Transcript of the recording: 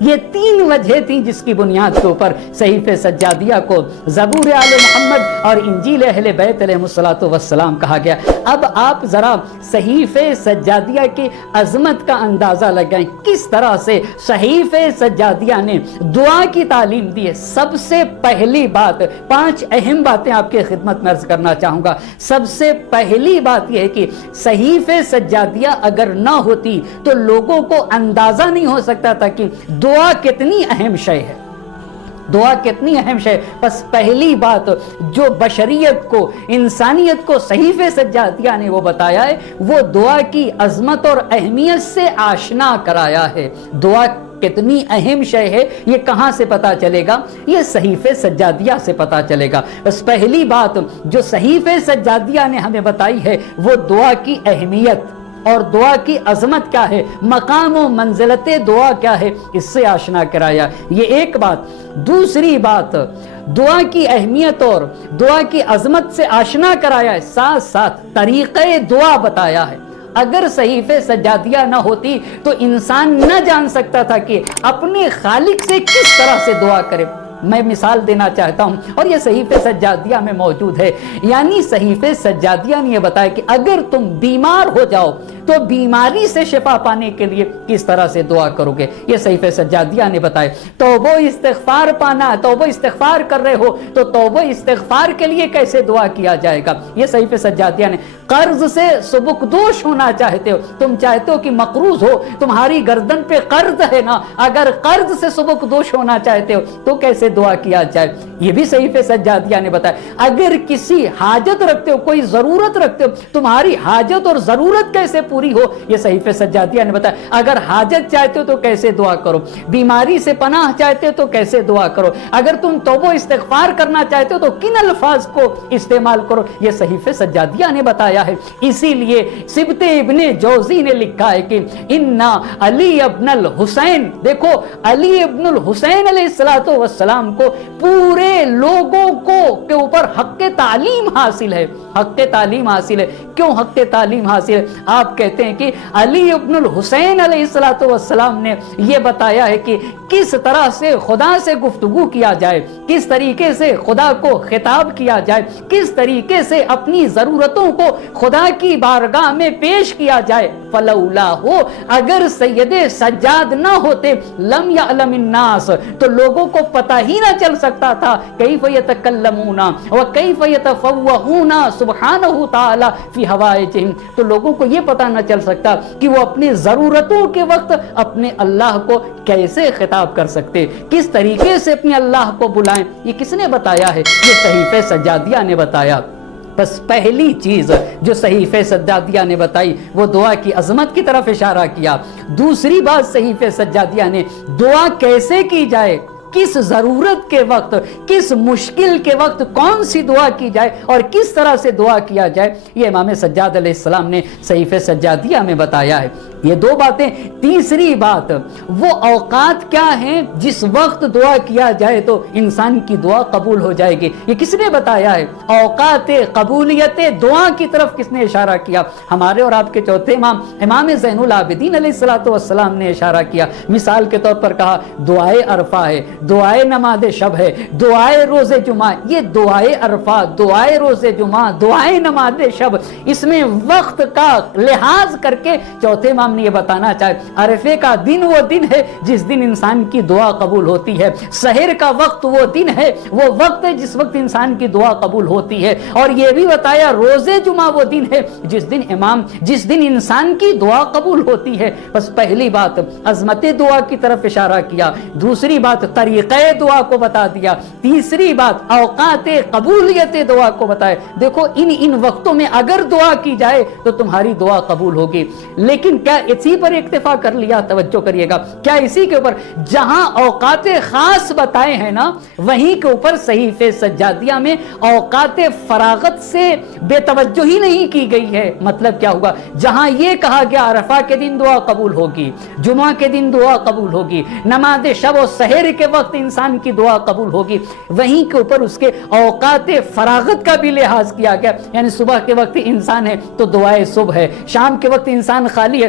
یہ 3 وجہ تھیں جس کی بنیاد کے اوپر صحیفہ سجادیہ کو زبور آل محمد اور انجیل اہل بیت علیہ الصلوۃ والسلام کہا گیا۔ اب آپ ذرا صحیفہ سجادیہ کی عظمت کا اندازہ لگائیں، کس طرح سے صحیفہ سجادیہ نے دعا کی تعلیم دی ہے۔ سب سے پہلی بات، 5 اہم باتیں آپ کی خدمت میں عرض کرنا چاہوں گا۔ سب سے پہلی بات یہ ہے کہ صحیفہ سجادیہ اگر نہ ہوتی تو لوگوں کو اندازہ نہیں ہو سکتا تھا کہ دعا کتنی اہم شے ہے، دعا کتنی اہم شے۔ بس پہلی بات جو بشریت کو، انسانیت کو صحیفہ سجادیہ نے وہ بتایا ہے، وہ دعا کی عظمت اور اہمیت سے آشنا کرایا ہے۔ دعا کتنی اہم شے ہے یہ کہاں سے پتا چلے گا؟ یہ صحیفہ سجادیہ سے پتا چلے گا۔ بس پہلی بات جو صحیفہ سجادیہ نے ہمیں بتائی ہے وہ دعا کی اہمیت اور دعا کی عظمت کیا ہے، مقام و منزلت دعا کیا ہے، اس سے آشنا کرایا۔ یہ ایک بات۔ دوسری بات، دعا کی اہمیت اور دعا کی عظمت سے آشنا کرایا ہے، ساتھ ساتھ طریقہ دعا بتایا ہے۔ اگر صحیفہ سجادیہ نہ ہوتی تو انسان نہ جان سکتا تھا کہ اپنے خالق سے کس طرح سے دعا کرے۔ میں مثال دینا چاہتا ہوں اور یہ صحیفہ سجادیہ میں موجود ہے۔ یعنی صحیفہ سجادیہ نے یہ بتایا کہ اگر تم بیمار ہو جاؤ تو بیماری سے شفا پانے کے لیے کس طرح سے دعا کرو گے، یہ صحیفہ سجادیہ نے بتایا۔ توبہ استغفار پانا، توبہ استغفار کر رہے ہو تو توبہ استغفار کے لیے کیسے دعا کیا جائے گا، یہ صحیفہ سجادیہ نے۔ قرض سے سبکدوش ہونا چاہتے ہو، تم چاہتے ہو کہ مقروض ہو، تمہاری گردن پہ قرض ہے نا، اگر قرض سے سبکدوش ہونا چاہتے ہو تو کیسے دعا کیا جائے، یہ بھی صحیفہ سجادیہ نے بتایا۔ اگر کسی حاجت رکھتے ہو، کوئی ضرورت رکھتے ہو، تمہاری حاجت اور ضرورت کیسے پوری ہو، یہ صحیفہ سجادیہ نے بتایا۔ اگر حاجت چاہتے ہو تو کیسے دعا کرو، بیماری سے پناہ چاہتے ہو تو کیسے دعا کرو، اگر تم توبہ استغفار کرنا چاہتے ہو تو کن الفاظ کو استعمال کرو، یہ صحیفہ سجادیہ نے بتایا ہے۔ اسی لیے سبط ابن جوزی نے لکھا ہے کہ انا علی ابن الحسین، دیکھو علی ابن الحسین علیہ السلام کو پورے لوگوں کو کے اوپر حق تعلیم حاصل ہے، حق تعلیم حاصل ہے۔ کیوں حق تعلیم حاصل ہے؟ آپ کہتے ہیں کہ علی ابن الحسین علیہ السلام نے یہ بتایا ہے کہ کس طرح سے خدا سے گفتگو کیا جائے، کس طریقے سے خدا کو خطاب کیا جائے، کس طریقے سے اپنی ضرورتوں کو خدا کی بارگاہ میں پیش کیا جائے۔ فلولا ہو، اگر سید سجاد نہ ہوتے، لم یعلم الناس، تو لوگوں کو پتہ ہی نہ چل سکتا تھا کیف یتکلمون وکیف یتفوہون سبحانہ تعالی فی حوائجہم، تو لوگوں کو یہ پتہ نہ چل سکتا کہ وہ اپنی ضرورتوں کے وقت اپنے اللہ کو کیسے خطاب کر سکتے، کس طریقے سے اپنے اللہ کو بلائیں۔ یہ کس نے بتایا ہے؟ یہ صحیفہ سجادیہ نے بتایا۔ بس پہلی چیز جو صحیفہ سجادیہ نے بتائی وہ دعا کی عظمت کی طرف اشارہ کیا۔ دوسری بات صحیفہ سجادیہ نے دعا کیسے کی جائے، کس ضرورت کے وقت، کس مشکل کے وقت کون سی دعا کی جائے اور کس طرح سے دعا کیا جائے، یہ امام سجاد علیہ السلام نے صحیفہ سجادیہ میں بتایا ہے۔ یہ 2 باتیں۔ تیسری بات، وہ اوقات کیا ہیں جس وقت دعا کیا جائے تو انسان کی دعا قبول ہو جائے گی، یہ کس نے بتایا ہے؟ اوقات قبولیت دعا کی طرف کس نے اشارہ کیا؟ ہمارے اور آپ کے چوتھے امام، امام زین العابدین علیہ السلام نے اشارہ کیا۔ مثال کے طور پر کہا دعائے عرفہ ہے، دعائے نماز شب ہے، دعائے روز جمعہ، یہ دعائے عرفہ، دعائے روز جمعہ، دعائے نماز شب، اس میں وقت کا لحاظ کر کے چوتھے امام نے یہ بتانا چاہے عرفے کا دن وہ دن ہے جس دن انسان کی دعا قبول ہوتی ہے، سحر کا وقت وہ دن ہے، وہ وقت ہے جس وقت انسان کی دعا قبول ہوتی ہے، اور یہ بھی بتایا روز جمعہ وہ دن ہے جس دن انسان کی دعا قبول ہوتی ہے۔ بس پہلی بات عظمت دعا کی طرف اشارہ کیا، دوسری بات طریقہ دعا کو بتا دیا، تیسری بات اوقات قبولیت دعا کو بتایا۔ دیکھو ان وقتوں میں اگر دعا کی جائے تو تمہاری دعا قبول ہوگی، لیکن کیا اسی پر اکتفا کر لیا؟ توجہ کریے گا، کیا اسی کے اوپر جہاں اوقات خاص بتائے ہیں نا وہیں کے اوپر صحیفہ سجادیہ میں اوقات فراغت سے بے توجہی نہیں کی گئی ہے؟ مطلب کیا ہوگا؟ جہاں یہ کہا گیا عرفہ کے دن دعا قبول ہوگی، جمعہ کے دن دعا قبول ہوگی، نماز شب و سحر کے وقت انسان کی دعا قبول ہوگی، وہیں کے اوپر اس کے اوقات فراغت کا بھی لحاظ کیا گیا، یعنی صبح کے وقت انسان ہے تو دعائے صبح ہے، شام کے وقت انسان خالی ہے